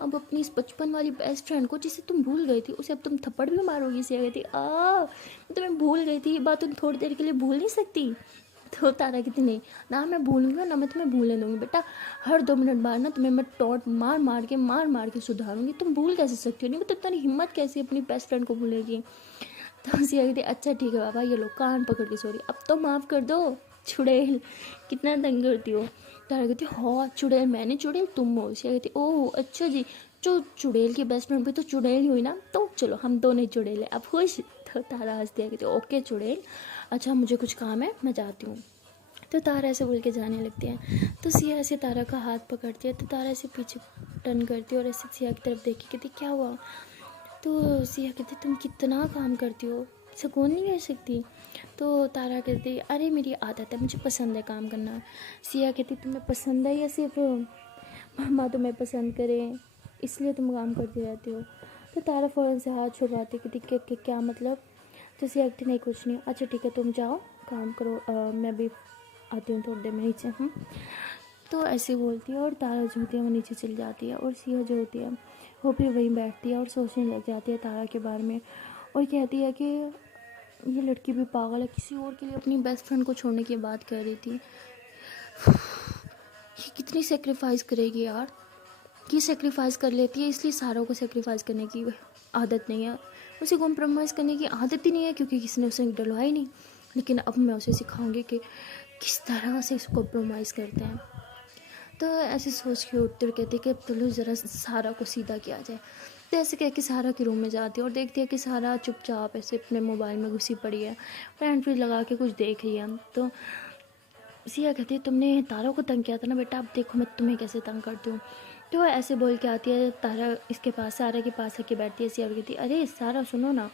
अब अपनी इस बचपन वाली बेस्ट फ्रेंड को जिसे तुम भूल गई थी उसे अब तुम थप्पड़ भी मारोगी। सिया कहती तो मैं भूल गई थी, ये बात तुम थोड़ी देर के लिए भूल नहीं सकती। तो तारा कहती नहीं ना मैं भूलूंगी ना मैं तुम्हें भूलने दूंगी बेटा, हर 2 मिनट बाद ना तुम्हें मैं टॉट मार के सुधारूंगी, तुम भूल कैसे सकती हो, नहीं तो तुम्हारी हिम्मत कैसे अपनी बेस्ट फ्रेंड को भूलेगी। तो सिया कहती अच्छा ठीक है बाबा ये लो कान पकड़ के सॉरी, अब तो माफ़ कर दो, चुड़ैल कितना तंग करती हो। तारा कहती हाँ चुड़ैल मैंने, चुड़ैल तुम हो। सिया कहती ओह अच्छा जी, जो चुड़ैल की बेस्ट फ्रेंड भी तो चुड़ैल ही हुई ना, तो चलो हम दोनों ही चुड़ैल है अब खुश। तो तारा हंसती है कहती ओके चुड़ैल, अच्छा मुझे कुछ काम है मैं जाती हूँ। तो तारा ऐसे बोल के जाने लगती है। तो सिया ऐसे तारा का हाथ पकड़ती है, तो तारा ऐसे पीछे टर्न करती है और ऐसे सिया की तरफ देखी, कहती क्या हुआ। तो सिया कहती तुम कितना काम करती हो, सुकून नहीं कर सकती। तो तारा कहती अरे मेरी आदत है, मुझे पसंद है काम करना। सिया कहती तुम्हें पसंद है या सिर्फ मामा तुम्हें पसंद करें इसलिए तुम काम करती रहती हो। तो तारा फ़ौरन से हाथ छुड़वाती कहती क्या मतलब। तो सिया कहती नहीं कुछ नहीं, अच्छा ठीक है तुम जाओ काम करो, मैं भी आती हूँ थोड़ी देर में नीचे। तो ऐसे बोलती है और तारा जो होती है वो नीचे चली जाती है, और सिया जो होती है वो भी वहीं बैठती है और सोचने लग जाती है तारा के बारे में, और कहती है कि ये लड़की भी पागल है, किसी और के लिए अपनी बेस्ट फ्रेंड को छोड़ने की बात कर रही थी, ये कितनी सेक्रीफाइस करेगी यार, ये सेक्रीफाइस कर लेती है इसलिए सारों को सेक्रीफाइस करने की आदत नहीं है, उसे कॉम्प्रोमाइज़ करने की आदत ही नहीं है क्योंकि किसी ने उसे डलवाई नहीं। लेकिन अब मैं उसे सिखाऊंगी कि किस तरह से इसको कॉम्प्रोमाइज़ करते हैं। तो ऐसे सोच के उठते हुए कहती है कि अब चलो ज़रा सारा को सीधा किया जाए। तो ऐसे कह के सारा के रूम में जाती है और देखती है कि सारा चुपचाप ऐसे अपने मोबाइल में घुसी पड़ी है, फ्रेंड फ्री लगा के कुछ देख रही है। तो सिया कहती है तुमने तारा को तंग किया था ना बेटा, अब देखो मैं तुम्हें कैसे तंग करती हूँ। तो ऐसे बोल के आती है तारा इसके पास, सारा के पास आके बैठती है। सिया कहती अरे सारा सुनो ना।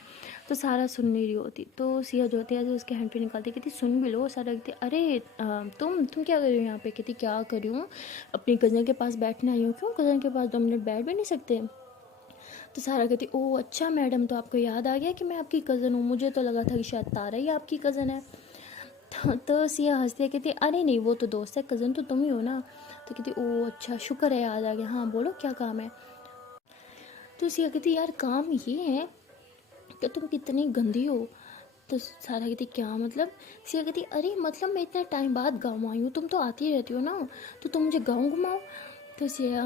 तो सारा सुन नहीं रही होती, तो सिया जो होती है ऐसे उसके हैंड पे निकालती, कहती सुन भी लो। सारा कहती अरे तुम क्या कर रही हो यहाँ पे। कहती क्या कर रही हूँ, अपनी कज़न के पास बैठने आई हूँ। क्यों कज़न के पास 2 मिनट बैठ भी नहीं सकते। तो सारा कहती ओह अच्छा मैडम, तो आपको याद आ गया कि मैं आपकी कज़न हूँ, मुझे तो लगा था कि शायद तारा ही आपकी कज़न है। तो सिया हंसती है, कहती अरे नहीं वो तो दोस्त है, कज़न तो तुम ही हो ना। तो कहती ओह अच्छा शुक्र है याद आ गया, हाँ बोलो क्या काम है। तो सिया कहती यार काम ये है कि तुम कितनी गंदी हो। तो सारा कहती क्या मतलब। सिया कहती अरे मतलब मैं इतना टाइम बाद गाँव आई हूँ, तुम तो आती रहती हो ना, तो तुम मुझे गाँव घुमाओ। तो सिया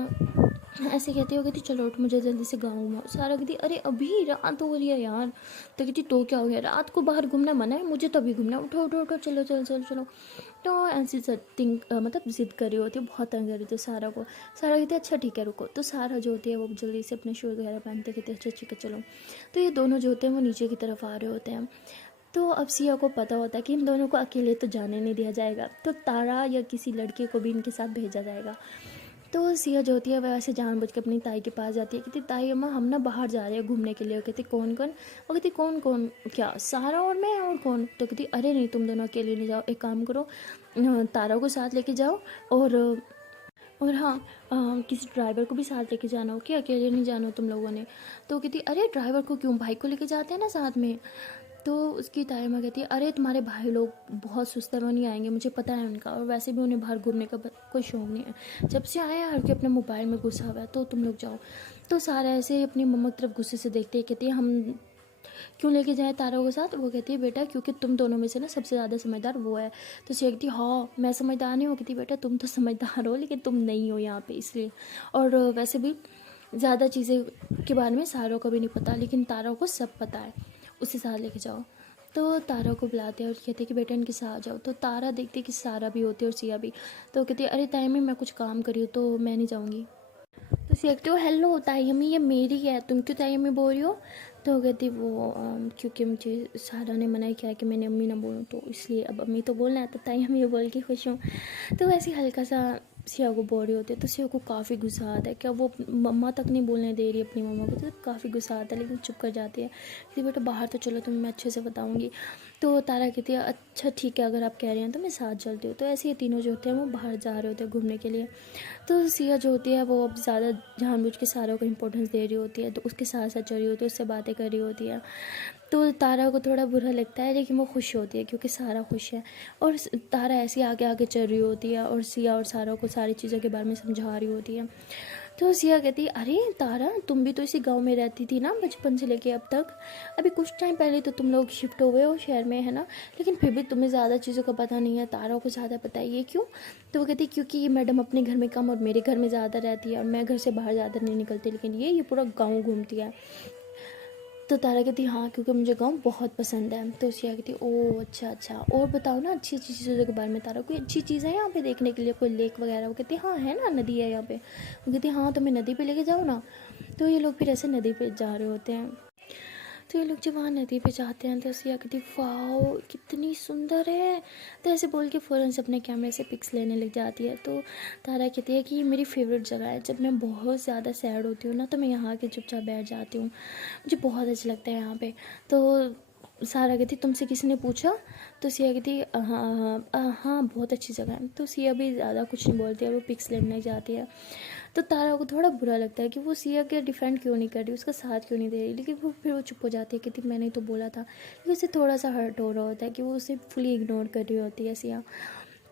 ऐसे कहती हो, कहती चलो उठ, मुझे जल्दी से गाँव घुमाओ। सारा कहती अरे अभी रात हो रही है यार। तो कहती तो क्या हो गया, रात को बाहर घूमना मना है, मुझे तो अभी घूमना है, उठो उठो उठो, चलो चलो चलो चलो। तो ऐसी मतलब जिद कर रही होती है, बहुत तंग कर रही होती है सारा को। सारा कहती है अच्छा ठीक है रुको। तो सारा जो होती है वो जल्दी से अपने शूज़ वगैरह पहनते, कहते हैं अच्छा ठीक है चलो। तो ये दोनों जो होते हैं वो नीचे की तरफ आ रहे होते हैं। तो अब सिया को पता होता है कि इन दोनों को अकेले तो जाने नहीं दिया जाएगा, तो तारा या किसी लड़के को भी इनके साथ भेजा जाएगा। तो सिया जो होती है वह ऐसे जानबूझ के अपनी ताई के पास जाती है, कहती ताई अम्मा हम ना बाहर जा रहे हैं घूमने के लिए। वो कहती कौन कौन, वो कहती कौन कौन क्या, सारा और मैं और कौन। तो कहती अरे नहीं तुम दोनों अकेले नहीं जाओ, एक काम करो तारा को साथ लेके जाओ, और हाँ किसी ड्राइवर को भी साथ लेके जाना हो, कि अकेले नहीं जाना हो तुम लोगों ने। तो कहती अरे ड्राइवर को क्यों, भाई को लेके जाते हैं ना साथ में। तो उसकी ताई माँ कहती है अरे तुम्हारे भाई लोग बहुत सुस्त है, वो नहीं आएंगे, मुझे पता है उनका, और वैसे भी उन्हें बाहर घूमने का कोई शौक नहीं है, जब से आए हर के अपने मोबाइल में घुसा हुआ है, तो तुम लोग जाओ। तो सारा ऐसे अपनी मम्मा की तरफ गुस्से से देखती है, कहती है हम क्यों लेके जाएं तारा के साथ। वो कहती है बेटा क्योंकि तुम दोनों में से ना सबसे ज़्यादा समझदार वो है। तो सी कहती है हाँ मैं समझदार नहीं हूँ। कहती बेटा तुम तो समझदार हो लेकिन तुम नहीं हो यहाँ पे इसलिए, और वैसे भी ज़्यादा चीज़ें के बारे में सारों को भी नहीं पता, लेकिन तारा को सब पता है, उसे साथ लेके जाओ। तो तारा को बुलाते हैं और कहते हैं कि बेटा इनके साथ जाओ। तो तारा देखती है कि सारा भी होती है और सिया भी। तो कहती है अरे ताई मैं कुछ काम करी हूँ तो मैं नहीं जाऊँगी। तो सिया कहती हो हेलो ताई अम्मी ये मेरी है, तुम क्यों ताई अम्मी बोल रही हो। तो कहती वो क्योंकि मुझे सारा ने मना किया कि मैंने अम्मी ना बोलूँ, तो इसलिए अब अम्मी तो बोलना है, तो ताई अम्मी बोल के खुश हूँ। तो वैसे हल्का सा सिया को बोल रही होती है, तो सिया को काफ़ी गुस्सा आता है, क्या वो मम्मा तक नहीं बोलने दे रही अपनी मम्मा को। तो काफ़ी गुस्सा आता है लेकिन चुप कर जाती है, कहती बेटा बाहर तो चलो तुम्हें मैं अच्छे से बताऊँगी। तो तारा कहती है अच्छा ठीक है अगर आप कह रहे हैं तो मैं साथ चलती हूँ। तो ऐसे ये तीनों जो होते हैं वो बाहर जा रहे होते हैं घूमने के लिए। तो सिया जो होती है वो अब ज़्यादा जानबूझ के सारों को इम्पोर्टेंस दे रही होती है, तो उसके साथ साथ चल रही होती है, उससे बातें कर रही होती है। तो तारा को थोड़ा बुरा लगता है लेकिन वो खुश होती है क्योंकि सारा खुश है, और तारा ऐसे आगे आगे चल रही होती है और सिया और सारा को सारी चीज़ों के बारे में समझा रही होती है। तो सिया कहती है अरे तारा तुम भी तो इसी गांव में रहती थी ना बचपन से लेके अब तक, अभी कुछ टाइम पहले तो तुम लोग शिफ्ट हो गए हो शहर में है ना, लेकिन फिर भी तुम्हें ज़्यादा चीज़ों का पता नहीं है, तारा को ज़्यादा पता है, ये क्यों। तो वो कहती क्योंकि ये मैडम अपने घर में कम और मेरे घर में ज़्यादा रहती है और मैं घर से बाहर ज़्यादा नहीं निकलती, लेकिन ये पूरा गाँव घूमती है। तो तारा कहती हाँ क्योंकि मुझे गाँव बहुत पसंद है। तो सिया कहती ओह अच्छा अच्छा, और बताओ ना अच्छी अच्छी चीज़ों के बारे में, तारा कोई अच्छी चीज़ है यहाँ पे देखने के लिए, कोई लेक वगैरह। वो कहती हाँ है ना, नदी है यहाँ पे। वो कहती हाँ तो मैं नदी पे लेके जाऊँ ना। तो ये लोग फिर ऐसे नदी पे जा रहे होते हैं। तो ये लोग जब वहाँ नदी पे जाते हैं तो सिया कहती वाओ कितनी सुंदर है। तो ऐसे बोल के फ़ौरन से अपने कैमरे से पिक्स लेने लग जाती है। तो तारा कहती है कि ये मेरी फेवरेट जगह है, जब मैं बहुत ज़्यादा सैड होती हूँ ना तो मैं यहाँ के चुपचाप बैठ जाती हूँ, मुझे बहुत अच्छा लगता है यहाँ पे। तो सारा कहती तुमसे किसी ने पूछा। तो सिया कहती हाँ हाँ बहुत अच्छी जगह है। तो सिया भी ज़्यादा कुछ नहीं बोलती है, वो पिक्स लेने जाती है। तो तारा को थोड़ा बुरा लगता है कि वो सिया के डिफेंड क्यों नहीं कर रही, उसका साथ क्यों नहीं दे रही, लेकिन वो फिर वो चुप हो जाती है कहती मैंने तो बोला था, लेकिन उसे थोड़ा सा हर्ट हो रहा होता है कि वो उसे फुली इग्नोर कर रही होती है सिया।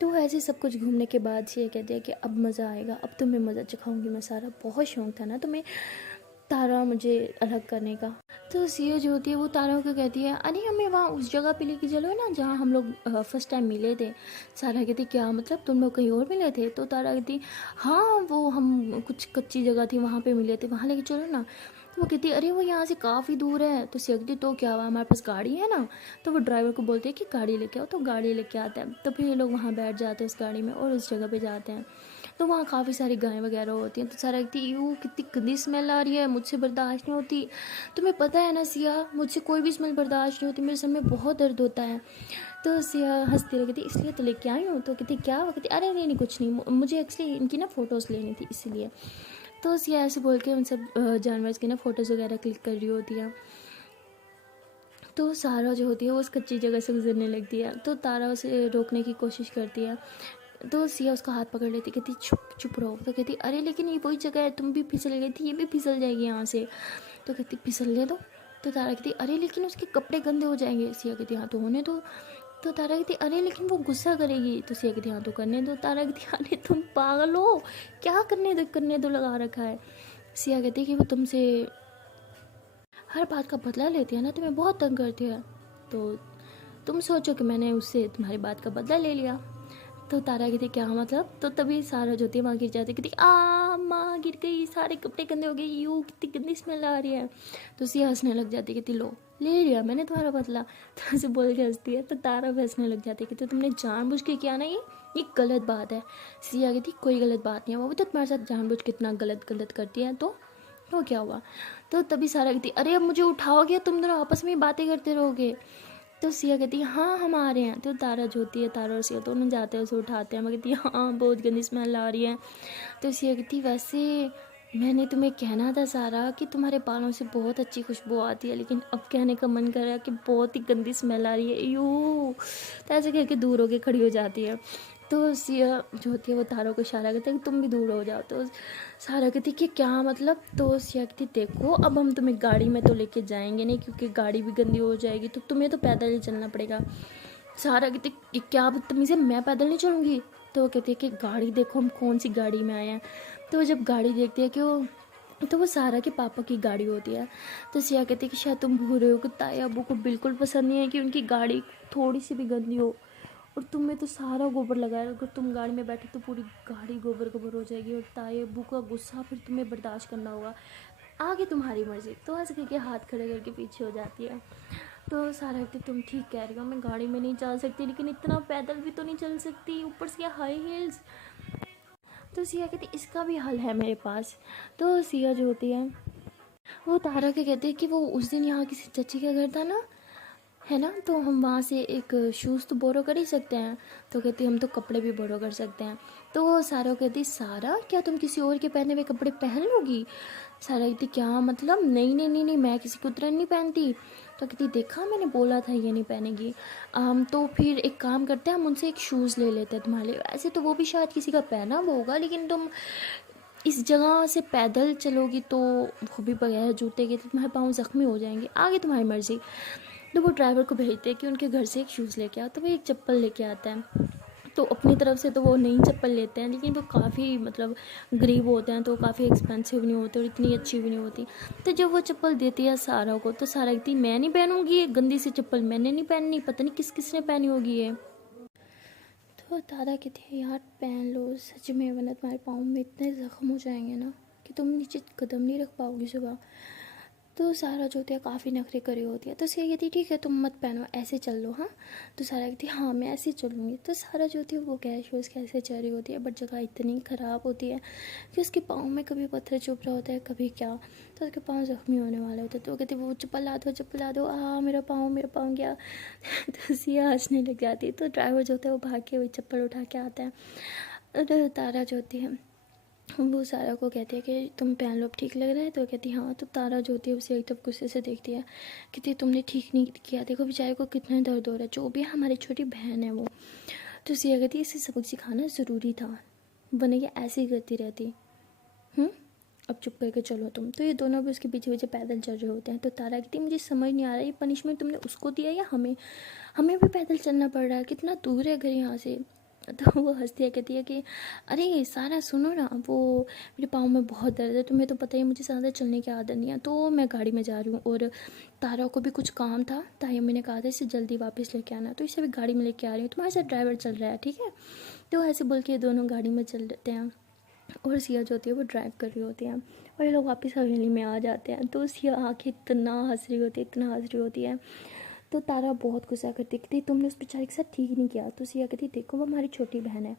तो ऐसे सब कुछ घूमने के बाद सिया कहती है कि अब मज़ा आएगा, अब तुम्हें मज़ा चखाऊंगी मैं सारा, बहुत शौक था ना तुम्हें तारा मुझे अलग करने का। तो सिया जो होती है वो तारा को कहती है अरे हमें वहाँ उस जगह पे लेके चलो ना जहाँ हम लोग फर्स्ट टाइम मिले थे। सारा कहती क्या मतलब तुम लोग कहीं और मिले थे। तो तारा कहती हाँ वो हम कुछ कच्ची जगह थी वहाँ पे मिले थे, वहाँ लेके चलो ना। तो वो कहती अरे वो यहाँ से काफ़ी दूर है। तो सिया कहती तो क्या हुआ हमारे पास गाड़ी है ना। तो वो ड्राइवर को बोलते हैं कि गाड़ी लेके आओ, तो गाड़ी लेके आता है। तो फिर ये लोग वहाँ बैठ जाते हैं उस गाड़ी में और उस जगह पे जाते हैं। तो वहाँ काफ़ी सारी गायें वगैरह होती हैं। तो सारा कहती यू कितनी गंदी स्मेल आ रही है, मुझसे बर्दाश्त नहीं होती। तुम्हें पता है ना सिया मुझसे कोई भी स्मेल बर्दाश्त नहीं होती, मेरे सर में बहुत दर्द होता है। तो सिया हंसती रह कहती इसलिए तो लेके आई हूँ। तो कहती क्या, कहती अरे नहीं नहीं कुछ नहीं, मुझे एक्चुअली इनकी ना फ़ोटोज़ लेनी थी इसलिए। तो सिया ऐसे बोल के उन सब जानवर की ना फ़ोटोज़ वगैरह क्लिक कर रही होती है। तो सारा जो होती है वो उस कच्ची जगह से गुजरने लगती है। तो तारा उसे रोकने की कोशिश करती है। तो सिया उसका हाथ पकड़ लेती, कहती चुप चुप रहो। तो कहती अरे लेकिन ये वही जगह है, तुम भी फिसल गई थी, ये भी फिसल जाएगी यहाँ से। तो कहती फिसलने दो। तो तारा कहती अरे लेकिन उसके कपड़े गंदे हो जाएंगे। सिया कहती हाँ तो होने दो। तो तारा कहती अरे लेकिन वो गुस्सा करेगी। तो सिया कहती हाँ तो करने दो। तारा कहती अरे तुम पागल हो, क्या करने दो लगा रखा है। सिया कहती कि वो तुमसे हर बात का बदला लेती है ना, तुम्हें बहुत तंग करती है, तो तुम सोचो कि मैंने उससे तुम्हारी बात का बदला ले लिया। तो तारा कहती क्या मतलब, तो तभी सारा जो होती है वहाँ गिर जाती है, कहती आ माँ गिर गई, सारे कपड़े गंदे हो गए, यू कितनी गंदी स्मेल आ रही है। तो सिया हंसने लग जाती है, कहती लो ले लिया मैंने तुम्हारा बदला। तो ऐसे बोल के हंसती है। तो तारा भी हंसने लग जाती है, कहती तुमने जानबूझ के किया ना, ये गलत बात है। सिया कहती कोई गलत बात नहीं है, वो भी तो तुम्हारे साथ जानबूझ के इतना गलत गलत करती है, तो क्या हुआ। तो तभी सारा कहती अरे अब मुझे उठाओगे, तुम दोनों आपस में ही बातें करते रहोगे। तो सिया कहती है हाँ हम आ रहे हैं। तो तारा जो होती है, तारा और सिया दोनों जाते हैं, उसे उठाते हैं। मैं कहती है हाँ बहुत गंदी स्मेल आ रही है। तो सिया कहती वैसे मैंने तुम्हें कहना था सारा कि तुम्हारे बालों से बहुत अच्छी खुशबू आती है, लेकिन अब कहने का मन कर रहा है कि बहुत ही गंदी स्मेल आ रही है, यू। तो ऐसे कह के दूर होके खड़ी हो जाती है। तो सिया जो होती है वो तारा को इशारा करती है कि तुम भी दूर हो जाओ। तो सारा कहती कि क्या मतलब। तो सिया कहती देखो अब हम तुम्हें गाड़ी में तो लेके जाएंगे नहीं, क्योंकि गाड़ी भी गंदी हो जाएगी, तो तुम्हें तो पैदल ही चलना पड़ेगा। सारा कहती कि क्या बदतमीज़ी है, मैं पैदल नहीं चलूँगी। तो वो कहती है कि गाड़ी देखो हम कौन सी गाड़ी में आए हैं। तो वो जब गाड़ी देखती है कि वो सारा के पापा की गाड़ी होती है। तो सिया कहती है कि शायद तुम भूल रहे हो कि ताया अबू को बिल्कुल पसंद नहीं है कि उनकी गाड़ी थोड़ी सी भी गंदी हो, और तुम्हें तो सारा गोबर लगा है, अगर तुम गाड़ी में बैठे तो पूरी गाड़ी गोबर गोबर हो जाएगी, और ताए अबू का गुस्सा फिर तुम्हें बर्दाश्त करना होगा, आगे तुम्हारी मर्जी। तो ऐसे करके हाथ खड़े करके पीछे हो जाती है। तो सारा कहती तुम ठीक कह रही हो, मैं गाड़ी में नहीं चल सकती, लेकिन इतना पैदल भी तो नहीं चल सकती, ऊपर से हाई हील्स। तो सिया कहती इसका भी हल है मेरे पास। तो सिया जो होती है वो तारा के कहते हैं कि वो उस दिन यहाँ किसी चाची का घर था ना, है ना, तो हम वहाँ से एक शूज़ तो बोरो कर ही सकते हैं। तो कहती हम तो कपड़े भी बोरो कर सकते हैं। तो वो सारा कहती सारा क्या तुम किसी और के पहने हुए कपड़े पहन लोगी। सारा कहती क्या मतलब, नहीं नहीं नहीं नहीं मैं किसी को तुरंत नहीं पहनती। तो कहती देखा मैंने बोला था ये नहीं पहनेगी। तो फिर एक काम करते हैं, हम उनसे एक शूज़ ले लेते हैं तुम्हारे लिए, ऐसे तो वो भी शायद किसी का पहना हुआ होगा, लेकिन तुम इस जगह से पैदल चलोगी तो वो भी बगैर जूते के, तो तुम्हारे पाँव ज़ख्मी हो जाएंगे, आगे तुम्हारी मर्ज़ी। तो वो ड्राइवर को भेजते हैं कि उनके घर से एक शूज़ लेके आओ। तो वो एक चप्पल लेके आता है। तो अपनी तरफ से तो वो नई चप्पल लेते हैं, लेकिन वो काफ़ी मतलब गरीब होते हैं, तो काफ़ी एक्सपेंसिव नहीं होती और इतनी अच्छी भी नहीं होती। तो जब वो चप्पल देती है सारा को, तो सारा कहती मैं नहीं पहनूंगी ये गंदी सी चप्पल, मैंने नहीं पहननी, पता नहीं किस किस ने पहनी होगी ये। तो तारा कहती है यार पहन लो सच में, वरना तुम्हारे पाँव में इतने ज़ख्म हो जाएंगे ना कि तुम नीचे कदम नहीं रख पाओगी सुबह। तो सारा जो होती है काफ़ी नखरे करी होती है। तो सिया कहती ठीक है तुम मत पहनो, ऐसे चल लो। हाँ, तो सारा कहती हाँ मैं ऐसे ही चलूँगी। तो सारा जो होती है वो कैश वैश कैसे चल रही होती है, बट जगह इतनी ख़राब होती है कि उसके पाँव में कभी पत्थर चुभ रहा होता है, कभी क्या, तो उसके पाँव ज़ख्मी होने वाले होते हैं। तो वो कहती वो चप्पल ला दो, मेरा पाँव गया। तो सिया हंसने लग जाती है। तो ड्राइवर जो होता है वो भाग के वही चप्पल उठा के आता है। और तारा जो होती है वो सारा को कहती है कि तुम पहन लो, अब ठीक लग रहा है। तो कहती हाँ। तो तारा जो होती है उसे एकदम गुस्से से देखती है, कहती तुमने ठीक नहीं किया, देखो बेचारे को कितना दर्द हो रहा है, जो भी है हमारी छोटी बहन है वो। तो सिया कहती है इसे सबक सिखाना ज़रूरी था, वरना ये ऐसे ही करती रहती। अब चुप करके चलो तुम। तो ये दोनों भी उसके पीछे पीछे पैदल चल रहे होते हैं। तो तारा कहती मुझे समझ नहीं आ रहा ये पनिशमेंट तुमने उसको दिया या हमें, हमें भी पैदल चलना पड़ रहा है, कितना दूर है घर यहाँ से। तो वो हंसती है, कहती है कि अरे सारा सुनो ना, वो मेरे पाँव में बहुत दर्द है, तुम्हें तो पता ही है मुझे ज़्यादा चलने की आदत नहीं है, तो मैं गाड़ी में जा रही हूँ, और तारा को भी कुछ काम था, ताई अम्मी ने कहा था इसे जल्दी वापस लेके आना, तो इसे भी गाड़ी में लेके आ रही हूँ, तुम्हारे साथ ड्राइवर चल रहा है ठीक है। तो ऐसे बोल के दोनों गाड़ी में चल देते हैं, और सिया जो होती है वो ड्राइव कर रही होती है, और ये लोग वापस हवेली में आ जाते हैं। तो सिया आके इतना हंस रही होती है, इतना हंस रही होती है। तो तारा बहुत गुस्सा करती है, कहती तुमने उस बेचारे के साथ ठीक नहीं किया। तो सिया कहती देखो वो हमारी छोटी बहन है,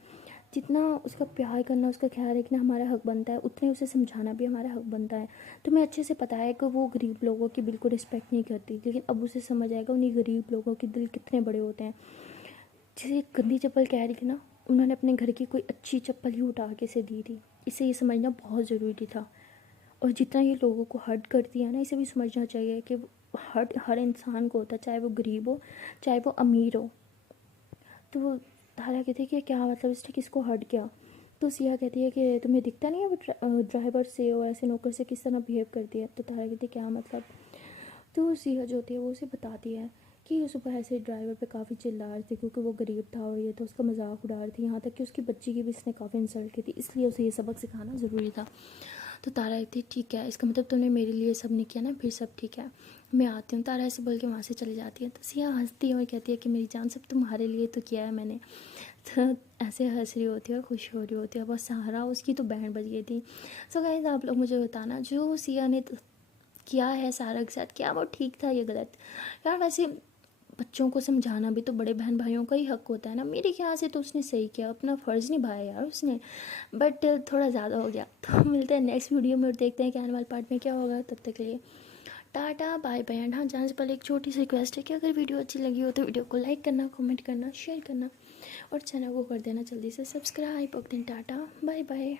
जितना उसका प्यार करना, उसका ख्याल रखना हमारा हक बनता है, उतने उसे समझाना भी हमारा हक बनता है। तुम्हें अच्छे से पता है कि वो गरीब लोगों की बिल्कुल रिस्पेक्ट नहीं करती, लेकिन अब उसे समझ आएगा उन्हीं गरीब लोगों के दिल कितने बड़े होते हैं। जैसे गंदी चप्पल कह रही थी ना, उन्होंने अपने घर की कोई अच्छी चप्पल ही उठा के इसे दी थी, इसे ये समझना बहुत ज़रूरी था। और जितना ये लोगों को हर्ट करती है ना, इसे भी समझना चाहिए कि हर्ट हर इंसान को होता है, चाहे वो गरीब हो चाहे वो अमीर हो। तो वो तारा कहती है कि क्या मतलब इसने किसको हर्ट किया। तो सिया कहती है कि तुम्हें दिखता नहीं है वो ड्राइवर से और ऐसे नौकर से किस तरह बिहेव करती है। तो तारा कहती है क्या मतलब। तो सिया जो होती है वो उसे बताती है कि सुबह ऐसे ड्राइवर पे काफ़ी चिल्ला रहे थे, क्योंकि वो गरीब था और ये तो उसका मजाक उड़ा रही थी, यहाँ तक कि उसकी बच्ची की भी इसने काफ़ी इंसल्ट की थी, इसलिए उसे ये सबक सिखाना ज़रूरी था। तो तारा कहती ठीक है, इसका मतलब तुमने मेरे लिए सब नहीं किया ना, फिर सब ठीक है। मैं आती हूँ। तारा ऐसे बोल के वहाँ से चली जाती है। तो सिया हंसती है और कहती है कि मेरी जान, सब तुम्हारे लिए तो किया है मैंने। तो ऐसे हंस रही होती है, खुश हो रही होती है। बस सहारा उसकी तो बैंड बज गई थी। सो गाइस आप लोग मुझे बताना, जो सिया ने किया है सारा के साथ, क्या वो ठीक था या गलत? यार वैसे बच्चों को समझाना भी तो बड़े बहन भाइयों का ही हक होता है ना। मेरे ख्याल से तो उसने सही किया, अपना फ़र्ज़ निभाया यार उसने। बट थोड़ा ज़्यादा हो गया। तो मिलते हैं नेक्स्ट वीडियो में और देखते हैं कि आने वाले पार्ट में क्या होगा। तब तक के लिए टाटा बाय बाय। एंड हाँ, जाने से पहले एक छोटी सी रिक्वेस्ट है कि अगर वीडियो अच्छी लगी हो तो वीडियो को लाइक करना, कमेंट करना, शेयर करना और चैनल को कर देना जल्दी से subscribe. Okay tata bye bye.